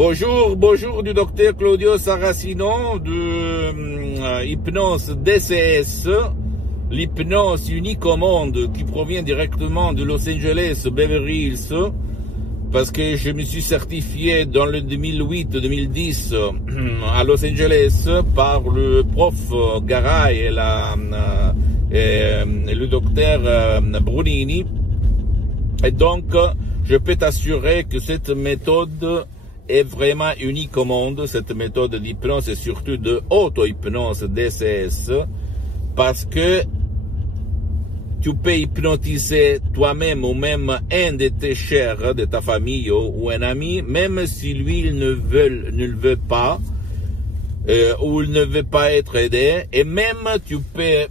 Bonjour du docteur Claudio Saracino de Hypnose DCS, l'hypnose unique au monde qui provient directement de Los Angeles, Beverly Hills, parce que je me suis certifié dans le 2008-2010 à Los Angeles par le prof Garay et le docteur Brunini. Et donc, je peux t'assurer que cette méthode est vraiment unique au monde, cette méthode d'hypnose et surtout de auto-hypnose DCS, parce que tu peux hypnotiser toi-même ou même un de tes chers, de ta famille ou un ami, même si lui il ne le veut pas, ou il ne veut pas être aidé, et même tu peux,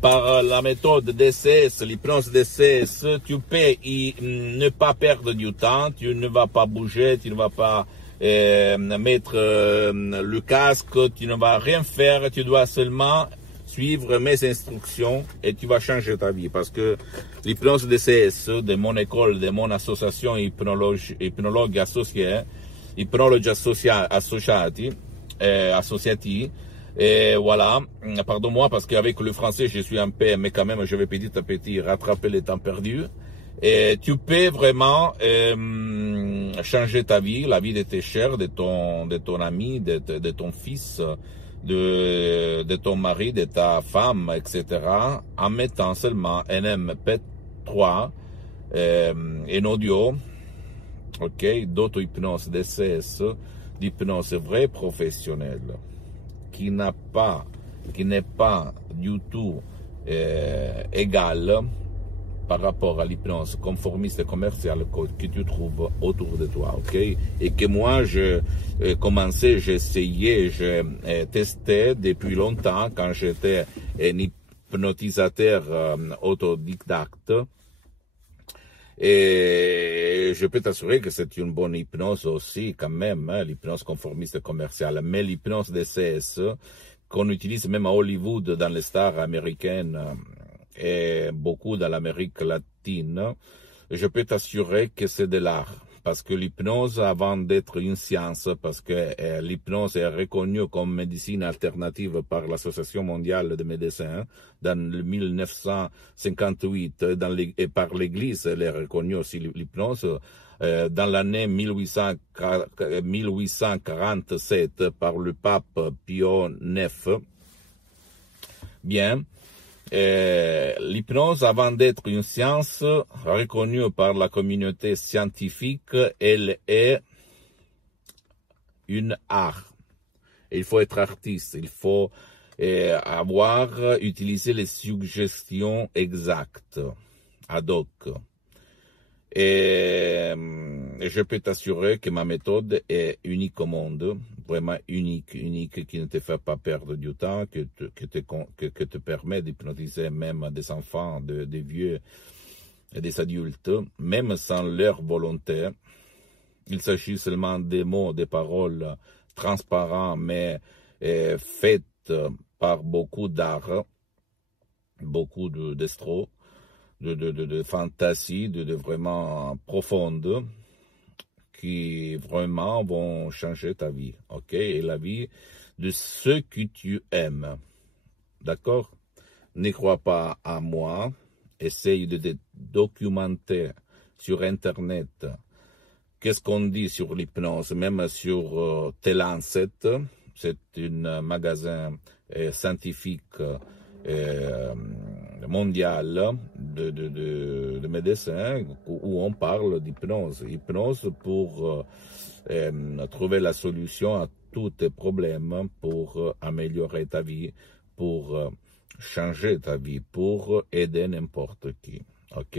par la méthode DCS, l'hypnose DCS, tu peux ne pas perdre du temps, tu ne vas pas bouger, tu ne vas pas mettre le casque, tu ne vas rien faire, tu dois seulement suivre mes instructions et tu vas changer ta vie, parce que l'hypnose DCS de mon école, de mon association hypnologue associé, hypnologi associati, et voilà, pardon-moi parce qu'avec le français je suis un peu, mais quand même je vais petit à petit rattraper le temps perdu. Et tu peux vraiment changer ta vie, la vie de tes chers, de ton ami, de ton fils, de ton mari, de ta femme, etc. en mettant seulement un MP3, un audio, ok, d'auto-hypnose DCS, d'hypnose vraie professionnelle, qui n'est pas du tout égal par rapport à l'hypnose conformiste et commerciale que tu trouves autour de toi, ok? Et que moi, j'ai commencé, j'ai essayé, j'ai testé depuis longtemps quand j'étais un hypnotisateur autodidacte. Et je peux t'assurer que c'est une bonne hypnose aussi, quand même, hein, l'hypnose conformiste commerciale. Mais l'hypnose DCS, qu'on utilise même à Hollywood, dans les stars américaines, et beaucoup dans l'Amérique latine, je peux t'assurer que c'est de l'art. Parce que l'hypnose, avant d'être une science, parce que l'hypnose est reconnue comme médecine alternative par l'Association mondiale des médecins dans le 1958, et par l'Église, elle est reconnue aussi l'hypnose. Dans l'année 1847 par le pape Pio IX. Bien. L'hypnose, avant d'être une science reconnue par la communauté scientifique, elle est une art. Il faut être artiste, il faut utiliser les suggestions exactes, ad hoc. Et je peux t'assurer que ma méthode est unique au monde, vraiment unique, qui ne te fait pas perdre du temps, que te permet d'hypnotiser même des enfants, des vieux et des adultes, même sans leur volonté. Il s'agit seulement des mots, des paroles transparents, mais faites par beaucoup d'art, beaucoup d'estro, de fantaisie, de vraiment profonde, qui vraiment vont changer ta vie, ok? Et la vie de ceux que tu aimes, d'accord? Ne crois pas à moi, essaye de te documenter sur Internet. Qu'est-ce qu'on dit sur l'hypnose, même sur T-Lancet, c'est un magasin scientifique mondial de médecins où on parle d'hypnose. Hypnose pour trouver la solution à tous tes problèmes, pour améliorer ta vie, pour changer ta vie, pour aider n'importe qui. Ok?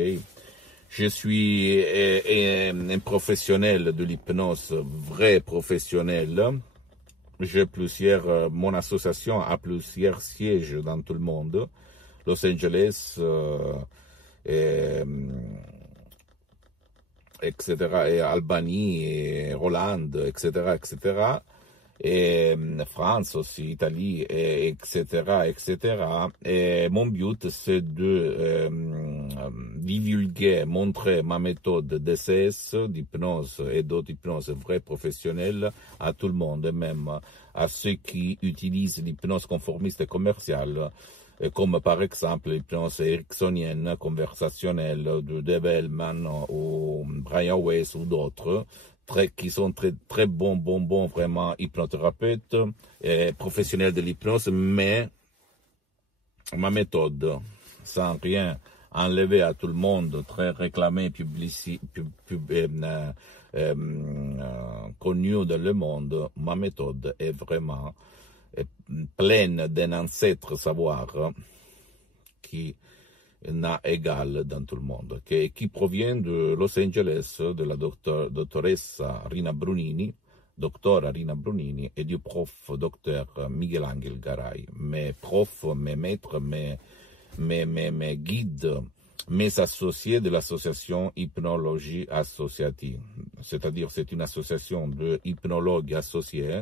Je suis un professionnel de l'hypnose, vrai professionnel. Mon association a plusieurs sièges dans tout le monde. Los Angeles, etc., et Albanie, et Hollande, etc., et France aussi, Italie, etc., etc. Et mon but, c'est de divulguer, montrer ma méthode DCS, d'hypnose et d'autres hypnoses vraies professionnelles à tout le monde, et même à ceux qui utilisent l'hypnose conformiste et commerciale, comme par exemple l'hypnose ericksonienne, conversationnelle de Dave Hellman ou Brian Weiss ou d'autres, qui sont très bons, vraiment hypnothérapeutes et professionnels de l'hypnose, mais ma méthode, sans rien enlever à tout le monde, très réclamée, connue dans le monde, ma méthode est vraiment pleine d'un ancêtre savoir qui n'a égal dans tout le monde, qui provient de Los Angeles, de la dottoressa Rina Brunini, doctora Rina Brunini, et du prof docteur Miguel Ángel Garay, mes profs, mes maîtres, mes guides, mes associés de l'association Hypnologie Associative. C'est-à-dire, c'est une association de hypnologues associés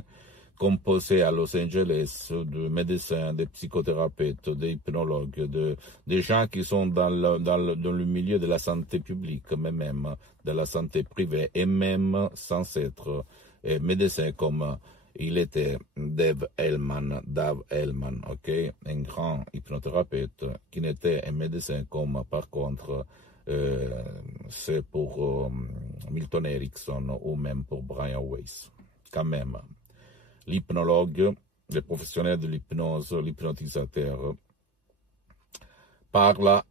composée à Los Angeles de médecins, de psychothérapeutes, d'hypnologues, des gens qui sont dans le milieu de la santé publique, mais même de la santé privée, et même sans être médecin comme il était Dave Hellman, ok, un grand hypnothérapeute qui n'était un médecin comme par contre c'est pour Milton Erickson ou même pour Brian Weiss. Quand même, l'hypnologue, le professionnel de l'hypnose, l'hypnotisateur, parle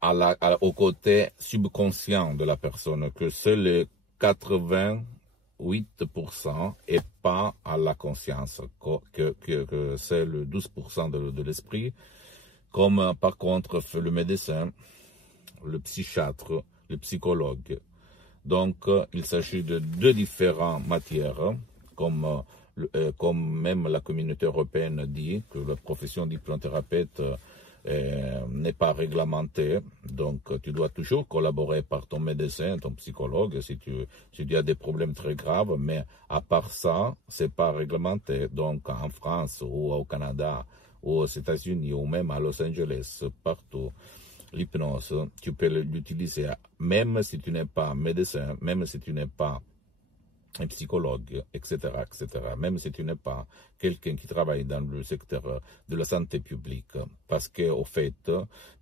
au côté subconscient de la personne, que c'est le 88% et pas à la conscience, que c'est le 12% de l'esprit, comme par contre le médecin, le psychiatre, le psychologue. Donc, il s'agit de deux différentes matières, comme même la communauté européenne dit que la profession d'hypnothérapeute n'est pas réglementée, donc tu dois toujours collaborer par ton médecin, ton psychologue, si tu as des problèmes très graves, mais à part ça, c'est pas réglementé. Donc en France ou au Canada ou aux États-Unis ou même à Los Angeles, partout, l'hypnose, tu peux l'utiliser même si tu n'es pas médecin, même si tu n'es pas un psychologue, etc., même si tu n'es pas quelqu'un qui travaille dans le secteur de la santé publique. Parce que, au fait,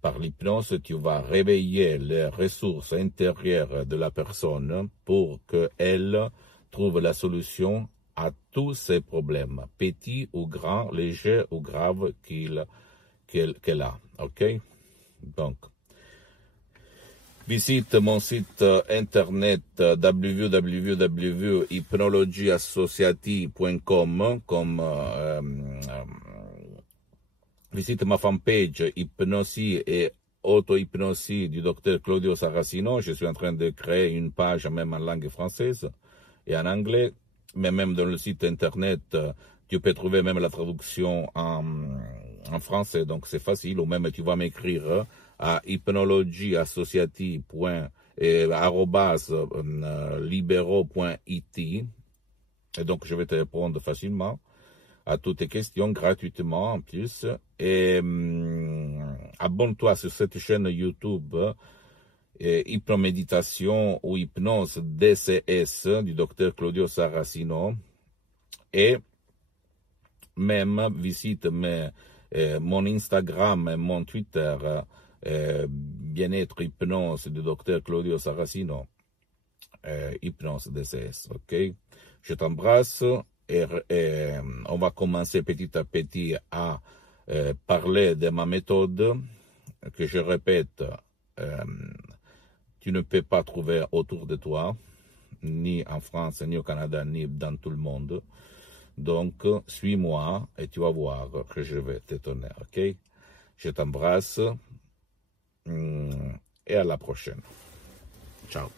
par l'hypnose, tu vas réveiller les ressources intérieures de la personne pour qu'elle trouve la solution à tous ses problèmes, petits ou grands, légers ou graves qu'elle a. OK? Donc, visite mon site internet www.hypnologieassociative.com, visite ma fanpage Hypnosie et auto-hypnosie du docteur Claudio Saracino. Je suis en train de créer une page même en langue française et en anglais, mais même dans le site internet, tu peux trouver même la traduction en français, donc c'est facile, ou même tu vas m'écrire à hypnologieassociative.libero.it, et donc je vais te répondre facilement à toutes tes questions gratuitement en plus. Et abonne-toi sur cette chaîne YouTube Hypnoméditation ou Hypnose DCS du docteur Claudio Saracino, et même visite mon Instagram et mon Twitter, Bien-être Hypnose du docteur Claudio Saracino, Hypnose DCS, ok? Je t'embrasse et on va commencer petit à petit à parler de ma méthode que je répète, tu ne peux pas trouver autour de toi, ni en France, ni au Canada, ni dans tout le monde. Donc, suis-moi et tu vas voir que je vais t'étonner, ok? Je t'embrasse et à la prochaine. Ciao.